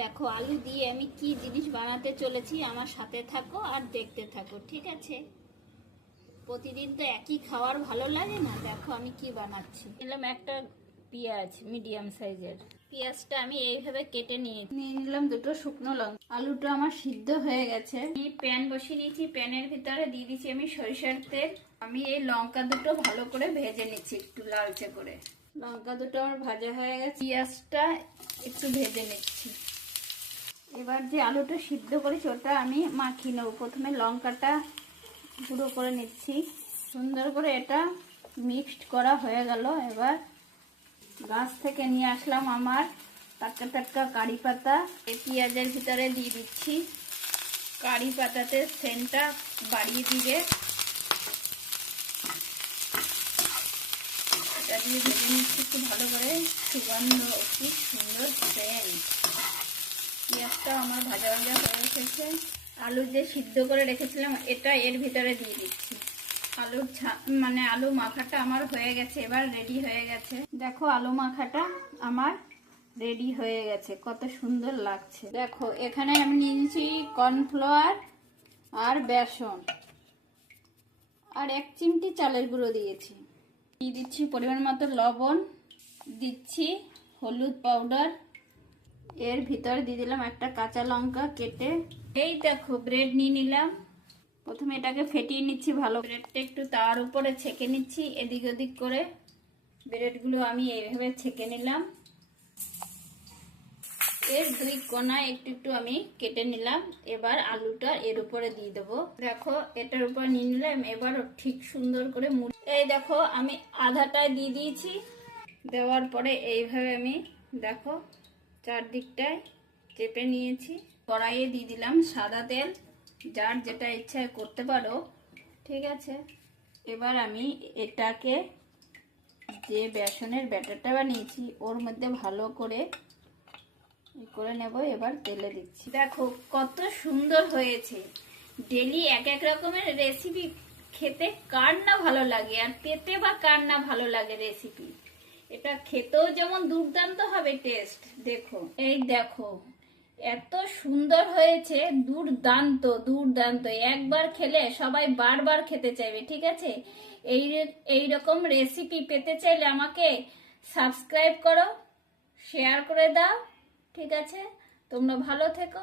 দেখো আলু দিয়ে আমি কি জিনিস বানাতে চলেছি, আমার সাথে থাকো আর দেখতে থাকো, ঠিক আছে? প্রতিদিন তো একই খাওয়ার ভালো লাগে না। দেখো আমি কি বানাচ্ছি। নিলাম একটা পেঁয়াজ, মিডিয়াম সাইজের পেঁয়াজটা আমি এইভাবে কেটে নিয়ে নিলাম দুটো শুকনো লঙ্কা। আলুটা আমার সিদ্ধ হয়ে গেছে। আমি প্যান বসিয়ে নিয়েছি, প্যানের ভিতরে দিয়ে দিচ্ছি আমি সরিষার তেল। আমি এই লঙ্কা দুটো ভালো করে ভেজে নিচ্ছি একটু লালচে করে। লঙ্কা দুটো আমার ভাজা হয়ে গেছে, পেঁয়াজটা একটু ভেজে নিচ্ছি। এবার যে আলুটা সিদ্ধ করেছি ওটা আমি মাখিয়ে নেবো। প্রথমে লঙ্কাটা গুঁড়ো করে নিচ্ছি সুন্দর করে। এটা মিক্সড করা হয়ে গেল। এবার গাছ থেকে নিয়ে আসলাম আমার টাটকা টাটকা কারি পাতা, এই পেঁয়াজের ভিতরে দিয়ে দিচ্ছি। কারি পাতাতে সেন্টটা বাড়িয়ে দিবে। এটা দিয়ে ভেজে নিচ্ছি একটু ভালো করে। সুগন্ধ, কি সুন্দর সেন্ট। পেঁয়াজটা আমার ভাজা ভাজা হয়ে এসেছে। আলু যে সিদ্ধ করে রেখেছিলাম এটা এর ভিতরে দিয়ে দিচ্ছি। আলু মাখাটা আমার হয়ে গেছে, এবার রেডি হয়ে গেছে। দেখো আলু মাখাটা আমার রেডি হয়ে গেছে, কত সুন্দর লাগছে। দেখো এখানে আমি নিয়েছি কর্নফ্লাওয়ার আর বেসন আর 1 চিমটি চালের গুঁড়ো দিয়েছি। দিয়ে দিচ্ছি পরিমাণ মতো লবণ, দিচ্ছি হলুদ পাউডার, এর ভিতরে দিয়ে দিলাম একটা কাঁচা লঙ্কা কেটে। এই দেখো ব্রেড নিয়ে নিলাম। প্রথমে এটাকে ফেটিয়ে নিচ্ছি ভালো। ব্রেডটা একটু তার উপরে ছেঁকে নিচ্ছি এদিক ওদিক করে। ব্রেডগুলো আমি এইভাবে ছেঁকে নিলাম। এর 2 কোণা একটু একটু আমি কেটে নিলাম। এবার আলুটা এর উপরে দিয়ে দেবো। দেখো এটার উপর নিয়ে নিলাম। এবার ঠিক সুন্দর করে এই দেখো আমি আধাটায় দিয়ে দিয়েছি। দেওয়ার পরে এইভাবে আমি দেখো চারদিকটায় চেপে নিয়েছি। কড়াইয়ে দিয়ে দিলাম সাদা তেল, যার যেটা ইচ্ছা করতে পারো, ঠিক আছে? এবার আমি এটাকে যে বেসনের ব্যাটারটা বানিয়েছি ওর মধ্যে ভালো করে নেব। এবার তেলে দিচ্ছি। দেখো কত সুন্দর হয়েছে। ডেলি এক এক রকমের রেসিপি খেতে কার না ভালো লাগে, আর পেতে বা কার না ভালো লাগে রেসিপি। এটা খেতেও যেমন দুর্দান্ত হবে টেস্ট। দেখো এই দেখো এত সুন্দর হয়েছে, দুর্দান্ত দুর্দান্ত। একবার খেলে সবাই বারবার খেতে চাইবে, ঠিক আছে? এই রকম রেসিপি পেতে চাইলে আমাকে সাবস্ক্রাইব করো, শেয়ার করে দাও, ঠিক আছে? তোমরা ভালো থেকো।